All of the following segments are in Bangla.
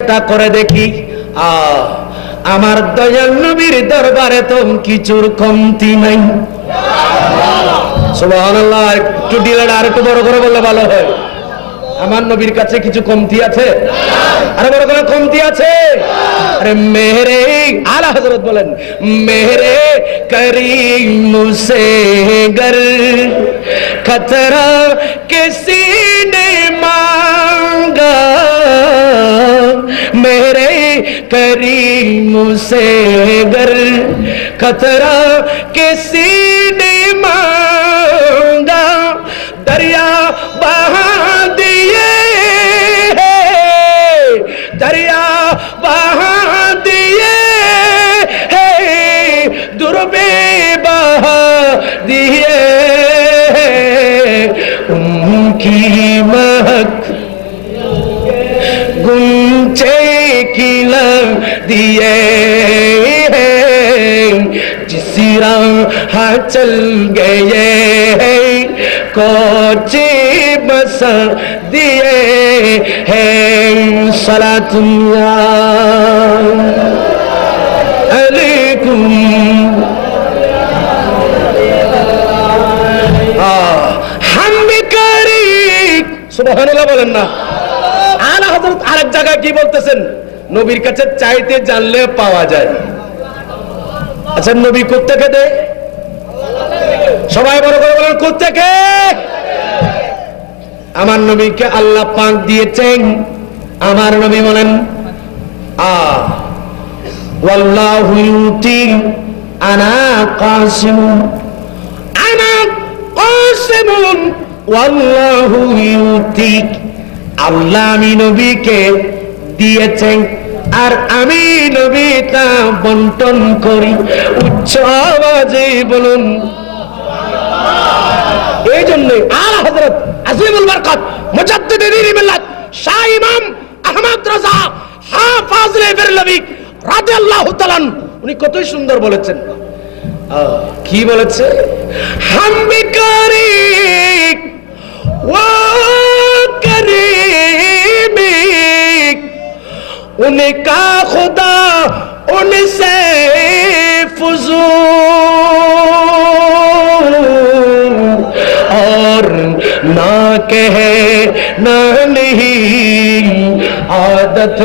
তা করে দেখি আমার দয়াল নবীর দরবারে তো কিছুর কমতি নাই। সুবহানাল্লাহ। একটু ডিলেটা আর একটু বড় করে বললে ভালো হয়। আমার নবীর কাছে কিছু কমতি আছে? আরে বড় করে কমতি আছে? আরে মেরে আলা হযরত বলেন, মেরে করিম সে গর খতরা কিসি নে মাंगा, मेरे करीम से गर खतरा किसी ने मांगा, दरिया बहा दिए दरिया बहा दिए है, दुर्बे बहा दिए उनकी महक गुंचे खिला दिए जिस राह चल गए कोचे बस दिए हैं सलातुल्लाह अलैकुम। हम भी करी सुबहानाल्लाह बोलेन ना। আলা হযরত আরেক জায়গায় কি বলতেছেন? নবীর কাছে চাইতে জানলে পাওয়া যায়। আচ্ছা নবী কোত্থেকে দেয়? সবাই বড় করে বলেন কোত্থেকে? আমার নবীকে আল্লাহ পাক দিয়েছেন। আমার নবী বলেন ওয়াল্লাহু ইউতি আনা কাসিমুন ওয়াল্লাহু ইউতি। আল্লাহ আমি নবীকে দিয়েছেন আর আমি নবী তা বন্টন করি। উচ্চ আওয়াজে বলুন। এই জন্য আলা হযরত আজিমুল বরকত মুজাদ্দিদ দ্বীন মিল্লাত শাহ ইমাম আহমদ রাজা হাফিজ বেরলভী রাদিয়াল্লাহু তাআলা উনি কতই সুন্দর বলেছেন। কি বলেছে? হাম বিকারি ওয়া उनका खुदा उनसे फुजूल और ना कहे ना नहीं आदत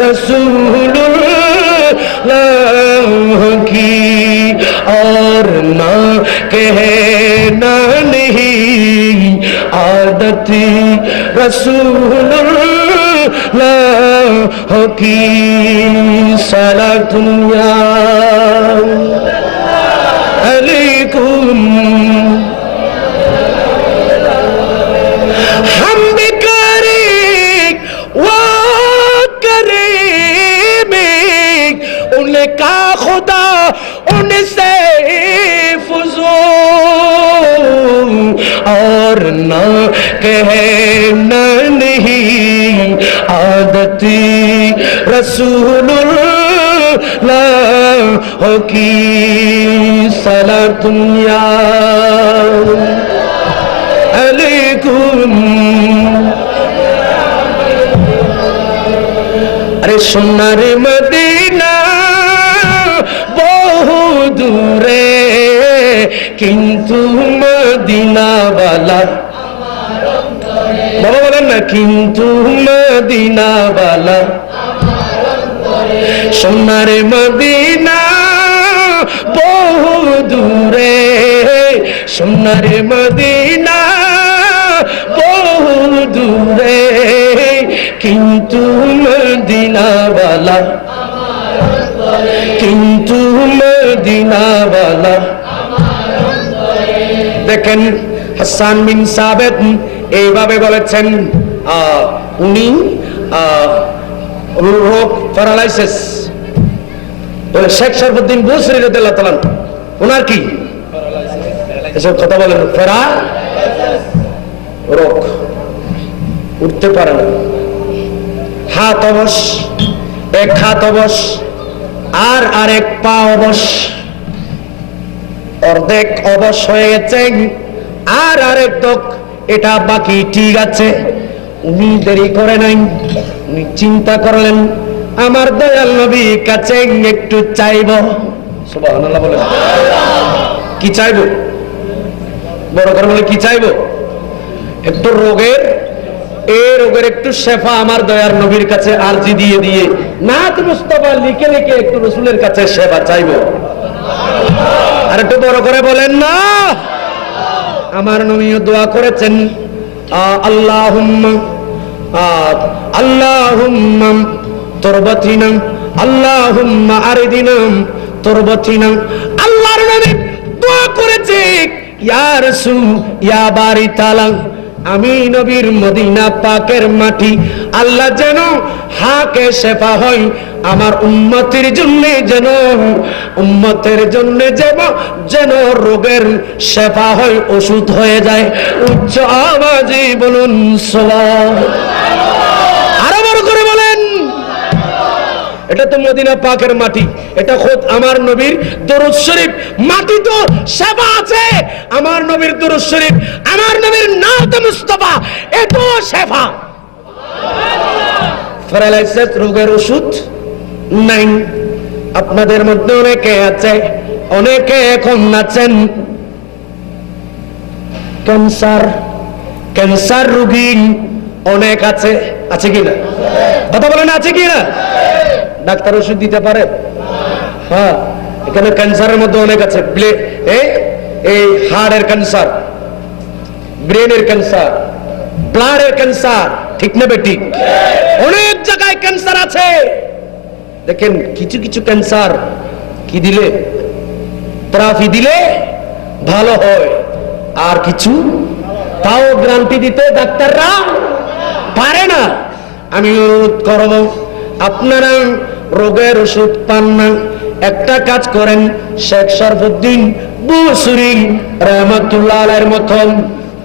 रसूलुल्लाह की, और ना कहे ना नहीं आदत रसूलुल्लाह की सलातुल्लाह अलैकुम। हम भी करे वो करे में उनका खुदा उनसे फुजूल और ना कहे ना नहीं आदती रसूलुल्लाह की सलातुल्लाह अलैकुम। अरे सोनार मदीना बहु दूरे किंतु मदीना वाला বাবা বলেন না, কিন্তু মদিনা वाला সোনার মদিনা বহু দূরে, সোনার মদিনা বহু দূরে কিন্তু মদিনা वाला, কিন্তু মদিনা वाला। দেখেন হাসান বিন সাবিত এইভাবে বলেছেন, উনি রোগ প্যারালাইসিস, শেখ শরফুদ্দিন বুসরি রাদিয়াল্লাহু তাআলা ওনার কি এসব কথা বলেন, রোগ, উঠতে পারে না, হাত অবশ, এক হাত অবশ আর আরেক পা অবশ, অর্ধেক অবশ হয়ে গেছে আর আরেক তক এটা বাকি ঠিক আছে। উনি দেরি করে নাই, উনি চিন্তা করলেন আমার দয়াল নবী কাছে একটু চাইব। সুবহানাল্লাহ বলেন। কি চাইব? বড় করে বলে কি চাইব? একটু রোগের, এই রোগের একটু শেফা আমার দয়ার নবীর কাছে আরজি দিয়ে দিয়ে নাত মুস্তাফা লিখে লিখে একটু রাসূলের কাছে শেফা চাইব। আর একটু বড় করে বলেন না। আমার নবীও দোয়া করেছেন আল্লাহুম্মা আল্লাহুম্মা তুরবাতিনা আল্লাহুম্মা আরিদিনা তুরবাতিনা। আল্লাহর নবী দোয়া করেছে ইয়া রাসূল ইয়া বারি তাআলা, আমি নবীর মদিনা পাকের মাটি আল্লাহ যেন হাকে শেফা হয় আমার উম্মতের জন্য, যেন উম্মতের জন্য যেন রোগের শেফা হয়, ওষুধ হয়ে যায়। উচ্চ আওয়াজে বলুন সুবহানাল্লাহ। আরো বড় করে বলেন। এটা তো মদিনা পাকের মাটি, এটা খোদ আমার নবীর দরুদ শরীফ। মাটি তো শেফা আছে, আমার নবীর দরুদ শরীফ, আমার নবীর নাত মুস্তাফা, এতো শেফা। প্যারালাইসিস রোগের ওষুধ নাই। আপনাদের মধ্যে অনেকে আছে, অনেকে এখন আছেন ক্যান্সার রোগী অনেক আছে, আছে কিনা? কথা বলেন আছে কিনা? ডাক্তার ওষুধ দিতে পারে? হ্যাঁ, এখানে ক্যান্সারের মধ্যে অনেক আছে। এই হার্টের ক্যান্সার, ব্রেনের ক্যান্সার, ব্লাডের ক্যান্সার, ঠিক না বেঠিক? অনেক জায়গায় ক্যান্সার আছে। দেখেন কিছু কিছু ক্যান্সার কি দিলে, থেরাপি দিলে ভালো হয়, আর কিছু তাও গ্যারান্টি দিতে ডাক্তাররা পারে না। আমি অনুরোধ করব, আপনারা রোগের ওষুধ পান না, একটা কাজ করেন, শেখ শরফুদ্দিন বুসরি রহমাতুল্লাহ আলাইহির মতন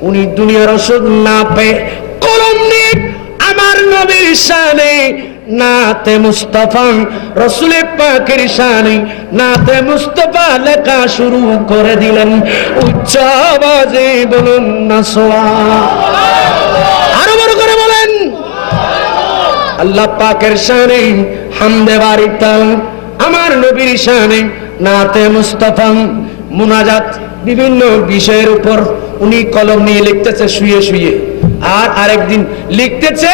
উনি দুনিয়ার ওষুধ না পেয়ে কলম নিয়ে আমার নবীর শানে নাতে মুস্তাফা রাসূল পাকের শানে নাতে মুস্তাফা লেখা শুরু করে দিলেন। উচ্চ আওয়াজে বলুন না সুবহানাল্লাহ। আরো বড় করে বলেন আল্লাহ পাকের শানে হামদে বারিতা, আমার নবীর শানে নাতে মুস্তাফা মুনাজাত, বিভিন্ন বিষয়ের উপর উনি কলম নিয়ে লিখতেছে শুয়ে শুয়ে, আর আরেকদিন লিখতেছে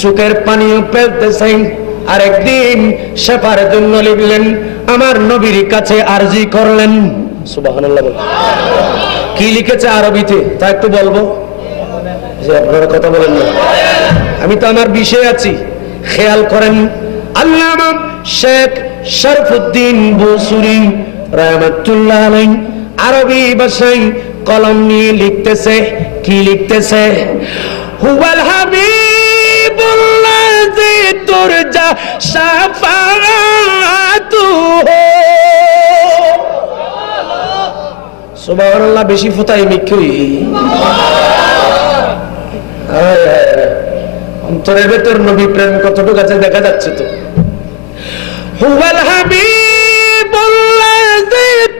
চোখের পানিও ফেলতেছেন, আরেকদিন শেফার জন্য লিখলেন, আমার নবীর কাছে আরজি করলেন। সুবহানাল্লাহ। কি লিখেছে আরবিতে তা একটু বলবো, আপনারা কথা বলেন না, আমি তো আমার বিষয়ে আছি, খেয়াল করেন। আল্লামা শেখ শরফুদ্দিন বুসরি রহমাতুল্লাহ আলাইহি আরবি ভাষায় কলম নিয়ে লিখতেছে, কি লিখতেছে? হুয়াল হাবিবুল্লাযী তুরজা শাফাআতুহু। সুবহানাল্লাহ। বেশি ফুতাই মিক্ষুই অন্তরের ভেতর নবী প্রেম কতটুকু আছে দেখা যাচ্ছে তো। হুয়াল হাবিবুল্লাযী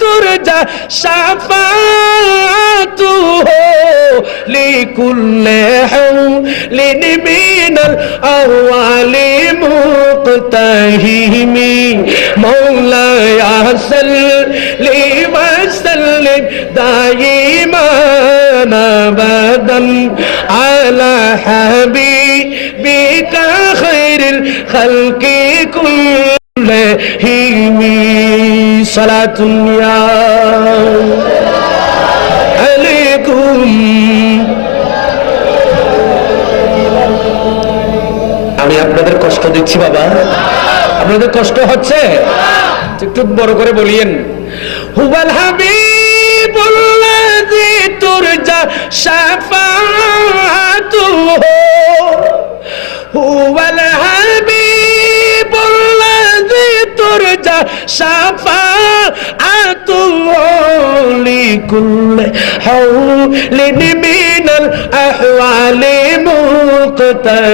তুরজা শাফাআতুহু লিকুল্লি হাওলিন মিনাল আহওয়ালি মুকতাহিমি মাওলায়া সাল্লি ওয়া সাল্লিম দাইমান আবাদান আলা হাবিবিকা খায়রিল খালকি কুল্লিহিম সালাতুন ইয়া আলাইকুম। আমি আপনাদের কষ্ট দিচ্ছি বাবা, আপনাদের কষ্ট হচ্ছে? একটু বড় করে বলিয়েন। হুয়াল হাবিবুল্লাযী তুরজা শাফাআতুহু, হুয়াল হাবিবুল্লাযী তুরজা শাফাআতুহু লিকুল্লি হাওলিন মিনাল আহওয়ালি মুকতাহিমি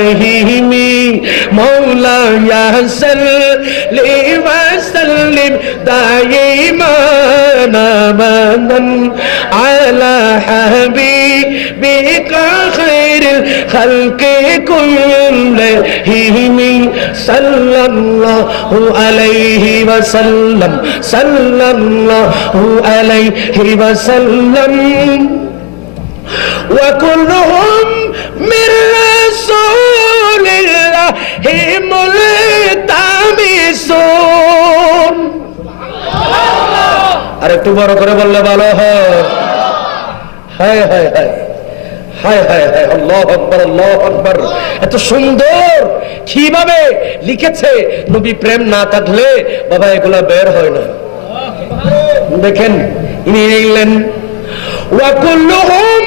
মাওলায়া সাল্লি ওয়া সাল্লিম দাইমান আবাদান আলা হাবিবিকা খায়রিল الخلق كلهم صلى الله عليه وسلم صلى الله عليه وسلم وكلهم من رسول الله ملتمسون আর একটু বড় করে বললে ভালো হয় হায় হায় হায় হায় হায় হায় আল্লাহু আকবার আল্লাহু আকবার এত সুন্দর কিভাবে লিখেছে নবী প্রেম না থাকলে বাবা এগুলা বের হয় না দেখেন ইনি লিখলেন ওয়া কুল্লুহুম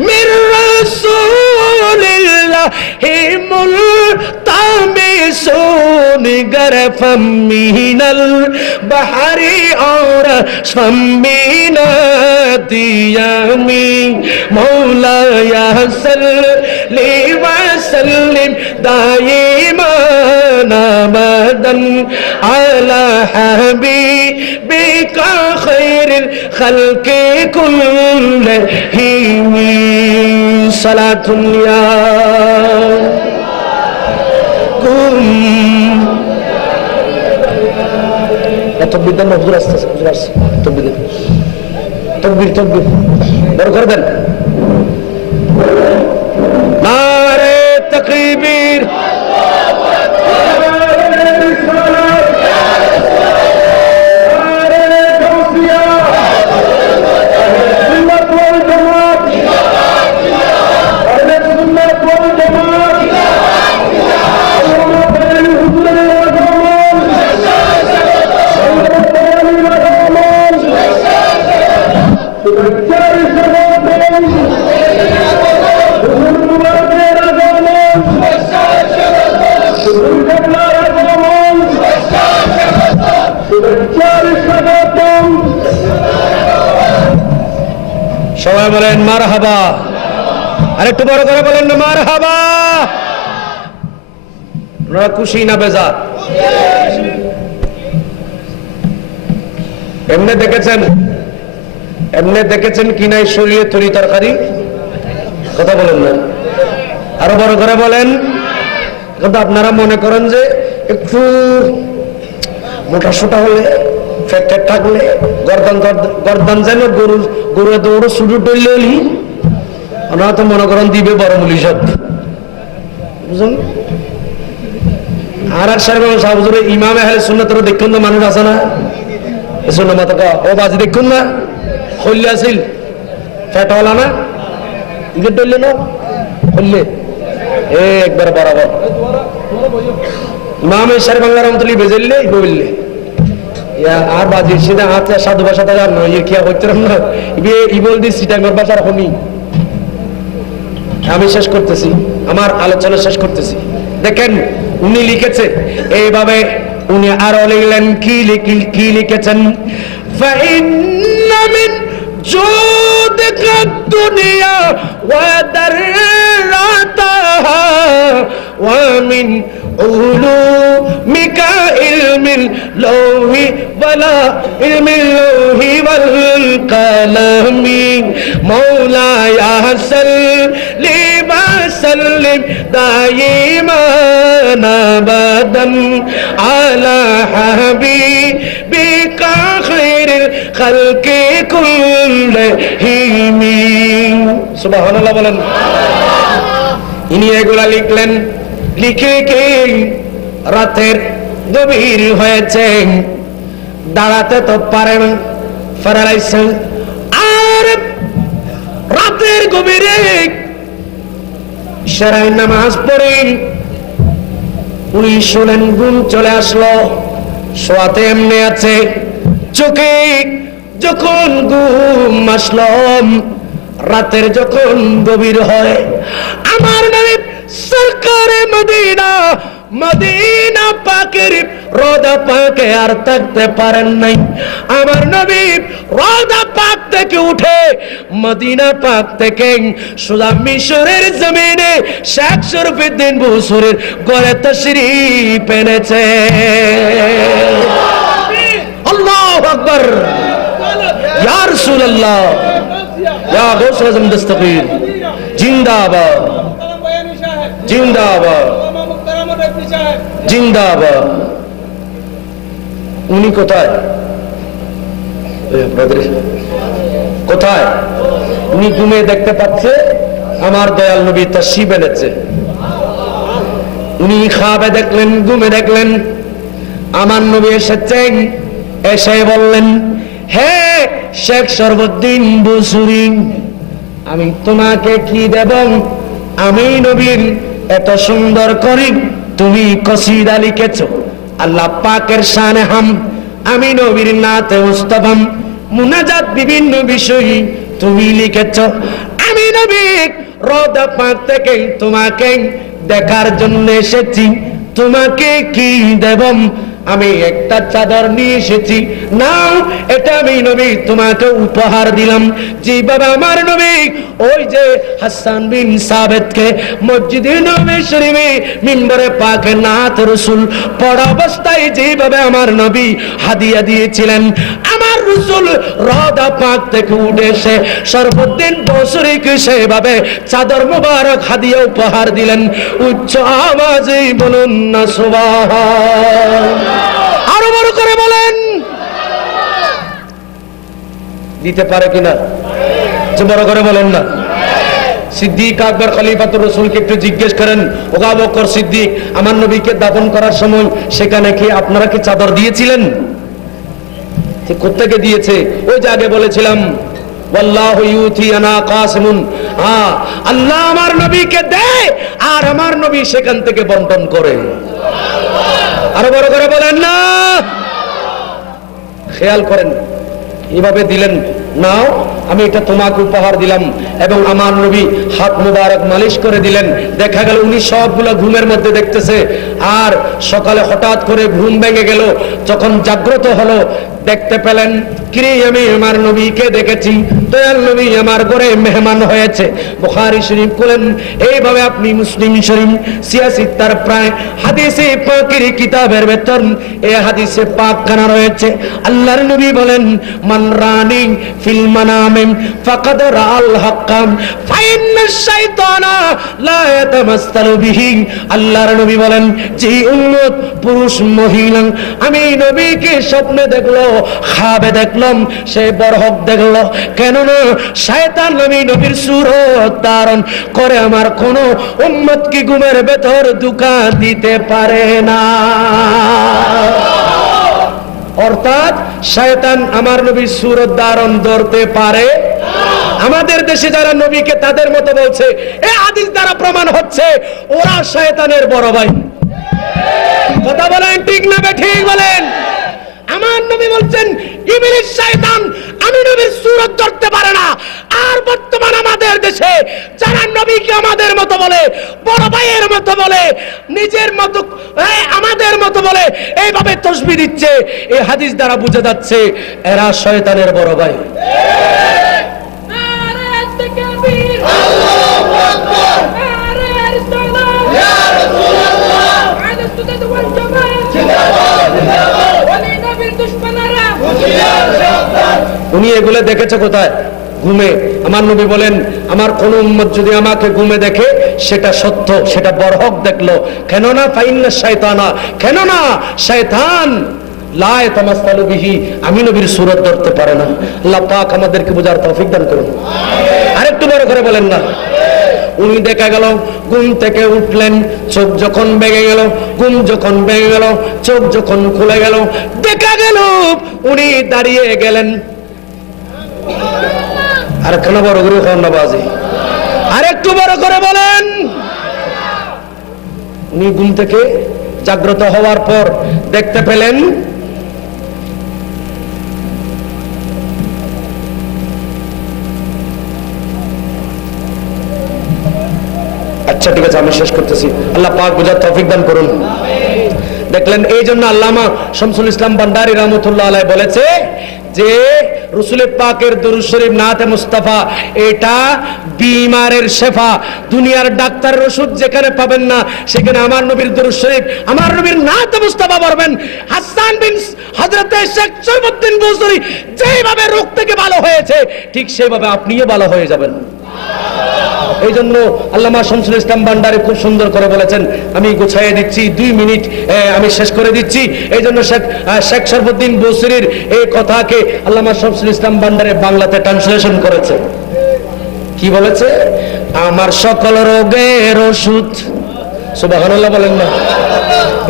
মির রাসূলিল্লাহি মুলতামিসুন গারফাম মিনাল বাহরি আর শামিনাতিয়ামি মাওলায়া সাল্লি ওয়া সাল্লিম দাইমান আবাদান আলা হাবিবিকা খায়রিল খালকি কুল্লিহিম সালাতুন ইয়া কুম তকবীর দেন হুজুর আসছে হুজুর আসছে তকবীর দেন তকবীর তকবীর বড় করে দেন নারে তাকবীর সবাই বলেন মারহাবা আর একটু বড় করে বলেন না মারহাবা আপনারা খুশি না বেজার এমনি দেখেছেন কি নাই শরীরে তরি তরকারি কথা বলেন না আরো বড় করে বলেন কিন্তু আপনারা মনে করেন যে একটু মোটা সোটা হলে ফ্যাক্টর থাকলে গর্দান যেন গরু দৌড় শুরু টইলি ওনারা তো মনে করেন দিবে বড় মুলিশাদ বুঝলেন আর সাহেব সাহেব ইমাম আহলে সুন্নাতের দেখুন না মানুষ আছে না এসব না মাথা ও বাজি দেখুন না হইলে আসিল ফ্যাটওয়ালা না ইগের টইলে না হইলে একবার বরাবর ইমাম সাহেব বাংলা রহমতুল্লাহ বেজেললে বললে আর বাজি সেটা হাতে সাধু ভাষা তার নয় কি হইতে না ই বল দিস সিটাঙ্গর ভাষার হমি আমি শেষ করতেছি আমার আলোচনা শেষ করতেছি দেখেন উনি লিখেছে এইভাবে উনি আরো লিখলেন কি লিখেছেন ফাইন্না মিন জুদিকা দুনিয়া ওয়া দাররাতাহা ওয়া মিন علومك علم اللوح ولا علم اللوح والقلم مولاي صل وسلم دائما ابدا على حبيبك خير الخلق كلهم سبحان الله বলেন ইনি এগুলা লিখলেন লিখে কে রাতের গভীর হয়েছে দাঁড়াতে তো পারেন ফেরাইছেন আর রাতের গভীরে ইশারায় নামাজ পড়ে উনি শুনেন ঘুম চলে আসলো শোয়াতে এমনি আছে চোখে যখন ঘুম আসলো রাতের যখন গভীর হয় আমার নবী সরকারে মদিনা মদিনা পাকের রোজা পাকে আর থাকতে পারেন নাই আমার নবী রোজা পাক থেকে উঠে মদিনা পাক থেকে সোজা মিশরের জমিনে শেখ শরফুদ্দিন বুসরির ঘরে তাশরীফ এনেছে আল্লাহু আকবার ইয়া রাসূলুল্লাহ ইয়া গাউসুল আজম দস্তগীর জিন্দাবাদ জিন্দাবাদ, জিন্দাবাদ। উনি কোথায়? আপনাদের কোথায়? উনি ঘুমে দেখতে পাচ্ছে আমার দয়াল নবী তাশরীফ এনেছে। উনি খাবে দেখলেন, ঘুমে দেখলেন আমার নবী এসেছেন। এসে বললেন, হে শেখ শরফুদ্দিন বুসুরি, আমি তোমাকে কি দেব? আমি নবীর এত সুন্দর করে তুমি কসিদা লিখেছো, আল্লাহ পাকের শানে হাম, আমি নবীর নাতে মুস্তাফাম মুনাজাত বিভিন্ন বিষয় তুমি লিখেছো। আমি নবী রওজা পাক থেকে তোমাকে দেখার জন্য এসেছি। তোমাকে কি দেব? আমি একটা চাদর নিয়ে এসেছি, নাও এটা আমি নবী তোমাকে উপহার দিলাম। যেভাবে আমার নবী ওই যে হাসান বিন সাবেতকে মসজিদে নববী শরীফে মিম্বরে পাকে নাত রাসূল পড়া অবস্থায় যেভাবে আমার নবী হাদিয়া দিয়েছিলেন, আমার রাসূল রওজা পাক থেকে উঠে এসে শরফুদ্দিন বসরিকে সেভাবে চাদর মোবারক হাদিয়া উপহার দিলেন। উচ্চ আওয়াজে বলুন না সুবহান। আরো বড় করে বলেন, দিতে পারে কিনা? যে বড় করে বলেন না। সিদ্দিক আকবর খলিফাতুর রাসূলকে একটু জিজ্ঞেস করেন, ও আবু বকর সিদ্দিক, আমার নবীকে দাফন করার সময় সেখানে কি আপনারা কি চাদর দিয়েছিলেন? কোত্থেকে দিয়েছে? ওই যে আগে বলেছিলাম ওয়াল্লাহু ইউতি আনা কাসিমুন, আল্লাহ আমার নবীকে দেয় আর আমার নবী সেখান থেকে বন্টন করে। আরো বড় করে বলেন না। খেয়াল করেন, এভাবে দিলেন, নাও আমি এটা তোমাকে উপহার দিলাম, এবং আমার নবী হাত মুবারক মালিশ করে দিলেন। দেখা গেল উনি সবগুলো ঘুমের মধ্যে দেখতেছে, আর সকালে হঠাৎ করে ঘুম ভেঙে গেল। যখন জাগ্রত হলো, দেখতে পেলেন কিরে আমি আমার নবীকে দেখেছি, দয়াল নবী আমার ঘরে মেহমান হয়েছে। বুখারী শরীফ খুলেন, এইভাবে আপনি মুসলিম শরীফ সিয়াসিত্তার প্রায় হাদিসে পাকের কিতাবের ভেতর এই হাদিসে পাক খানা রয়েছে। আল্লাহর নবী বলেন, মান রানি ফিল মানামিন ফাকাদ রাআল হাক্কাম ফাইন্নাশ শাইতানা লা ইয়াতামাসসালু বিহি। আল্লাহর নবী বলেন, যে উম্মত পুরুষ মহিলা আমি নবীকে স্বপ্নে দেখলো, খাবে দেখলাম, সে বরহক দেখলো। কেননা শয়তান আমি নবীর সুরত ধারণ করে আমার কোন উম্মত কি ঘুমের ভেতর ধোঁকা দিতে পারে না। অর্থাৎ শয়তান আমার নবীর সুরত ধারণ ধরতে পারে। আমাদের দেশে যারা নবীকে তাদের মতো বলছে, এই হাদিস দ্বারা প্রমাণ হচ্ছে ওরা শয়তানের বড় ভাই। কথা বলেন ঠিক না ঠিক বলেন? আমার নবী বলছেন ইবলিস শয়তান আমি নবীর সুরত ধরতে পারে না। আর বর্তমান আমাদের দেশে যারা নবীকে আমাদের মতো বলে, বড় ভাইয়ের মতো বলে, নিজের মতো আমাদের মতো বলে, এইভাবে তাসবিহ দিচ্ছে, এই হাদিস দ্বারা বোঝা যাচ্ছে এরা শয়তানের বড় ভাই। নারে তাকবীর, আল্লাহু আকবার, নারে রিসালাত, ইয়া রাসূলুল্লাহ, আলা সুন্নাত ওয়াল জামাত, জিন্দাবাদ জিন্দাবাদ। উনি এগুলো দেখেছে কোথায়? ঘুমে। আমার নবী বলেন, আমার কোন উম্মত যদি আমাকে ঘুমে দেখে সেটা সত্য, সেটা বরহক দেখলো। কেননা ফাইন্নাশ শাইতানা, কেননা শয়তান লা ইয়াতামাসসালু বিহি, আমি নবীর সুরত ধরতে পারে না। আল্লাহ পাক আমাদেরকে বোঝার তৌফিক দান করুন। আরেকটু বড় করে বলেন না। উনি দেখা গেল ঘুম থেকে উঠলেন, চোখ যখন ভেঙে গেল, ঘুম যখন ভেঙে গেল, চোখ যখন খুলে গেল, দেখা গেল উনি দাঁড়িয়ে গেলেন। আর কেন বড় করে খন্ডবাজি? আর একটু বড় করে বলেন। উনি ঘুম থেকে জাগ্রত হওয়ার পর দেখতে পেলেন আচ্ছা ঠিক আছে, আমি শেষ করতেছি। আল্লাহ পাক বুঝার তৌফিক দান করুন। দেখলেন, এই জন্য আল্লামা শামসুল ইসলাম ভান্ডারী রাহমাতুল্লাহ আলাইহি বলেছে যে রাসূল পাকের দুরূদ শরীফ নাতে মুস্তাফা এটা বিমারের শেফা। দুনিয়ার ডাক্তারের ওষুধ যেখানে পাবেন না, সেখানে আমার নবীর দুরূদ শরীফ, আমার নবীর নাতে মুস্তাফা পড়বেন। হাসান বিন হযরতে শেখ শরফুদ্দিন বুসরি যেভাবে রোগ থেকে ভালো হয়েছে, ঠিক সেভাবে আপনিও ভালো হয়ে যাবেন। এই জন্য আল্লামা শামসুল ইসলাম ভান্ডারী খুব সুন্দর করে বলেছেন, আমি গুছাইয়ে দিচ্ছি 2 মিনিট, আমি শেষ করে দিচ্ছি। এই জন্য শেখ শরফুদ্দীন বসরির এই কথাকে আল্লামা শামসুল ইসলাম ভান্ডারী বাংলাতে ট্রান্সলেশন করেছে। কি বলেছে? আমার সকল রোগের ওষুধ, সুবহানাল্লাহ বলেন না।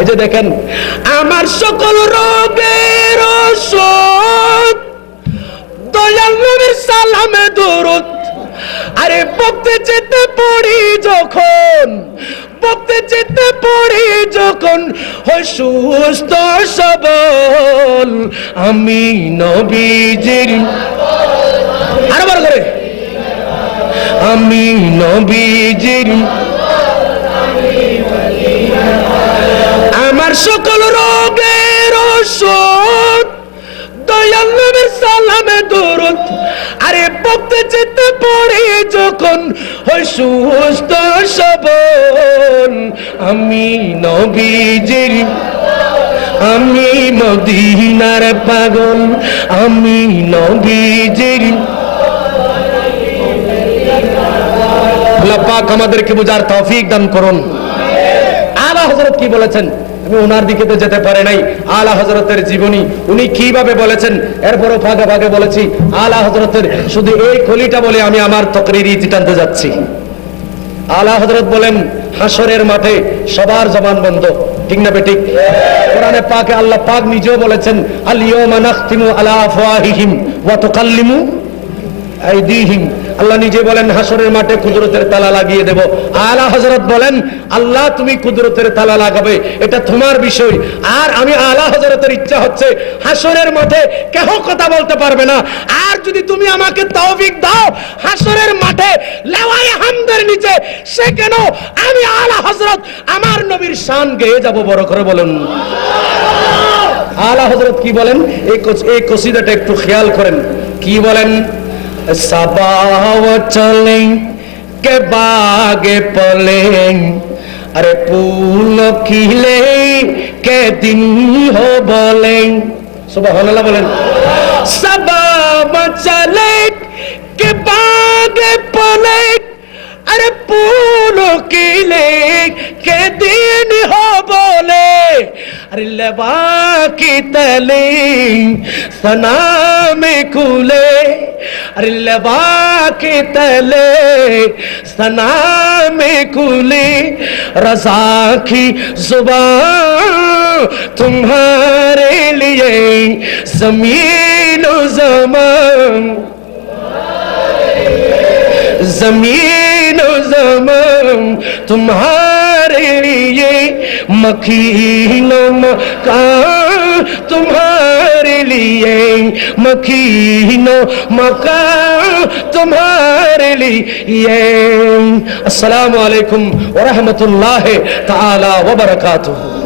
এই যে দেখেন, আমার সকল রোগের ওষুধ দয়াল নবীর সালামে দরুদ। আরে বকতে যেতে পড়ি যখন, বকতে যেতে পড়ি যখন, হয় সুস্থ সবল আমি নবীজির, আরো বড় করে, আমি নবীজির, আমার সকল রোগের ওষুধ দয়াল নবীর সালামে দরুদ। আরে বকতে যেতে পড়ে যখন, হয় সুস্থ সবল আমি নবীজির, আমি মদিনার পাগল, আমি নবীজির। আল্লাহ পাক আমাদেরকে বুঝার তৌফিক দান করুন। আলা হযরত কি বলেছেন? আমি ওনার দিকে তো যেতে পারে নাই। আলা হযরতের জীবনী উনি কিভাবে বলেছেন এরপরও ভাগে ভাগে বলেছি। আলা হযরতের শুধু এই কলিটা বলে আমি আমার তাকরীর ইতি টানতে যাচ্ছি। আলা হযরত বলেন, হাসরের মাঠে সবার জবান বন্ধ, ঠিক না বেঠিক? কোরআনে পাকে আল্লাহ পাক নিজেও বলেছেন, আল ইয়াওমা নাখতিমু আলা আফওয়াহিহিম ওয়া তুকাল্লিমু আইদিহিম। আল্লাহ নিজে বলেন হাসরের মাঠে কুদরতের তালা লাগিয়ে দেব। আলা হযরত বলেন, আল্লাহ তুমি কুদরতের তালা লাগাবে, এটা তোমার বিষয়। আর আমি আলা হযরতের ইচ্ছা হচ্ছে হাসরের মাঠে কেউ কথা বলতে পারবে না। আর যদি তুমি আমাকে তৌফিক দাও হাসরের মাঠে লেওয়ায়ে হামদের নিচে, সে কেন আমি আলা হযরত আমার নবীর শান গেয়ে যাব। বড় করে বলুন। আলা হযরত কি বলেন এই কসিদাটা একটু খেয়াল করেন। কি বলেন? सबाव चले के बागे पले, अरे फूल खिले के दिन हो बोले। सुबहानल्लाह बोलें। सबाव चले के बागे पले, अरे फूल खिले के दिन हो बोले। अरे लबा की तले सना में खुले, अरे लबा के तले सना में खुले, रज़ा की ज़ुबान तुम्हारे लिए ज़मीन व ज़मान, ज़मीन व ज़मान तुम्हारे लिए, मखीनो मकान तुम्हारे लिए, मखीनो मकान तुम्हारे लिए। अस्सलामु अलैकुम व रहमतुल्लाहि तआला व बरकातुहू।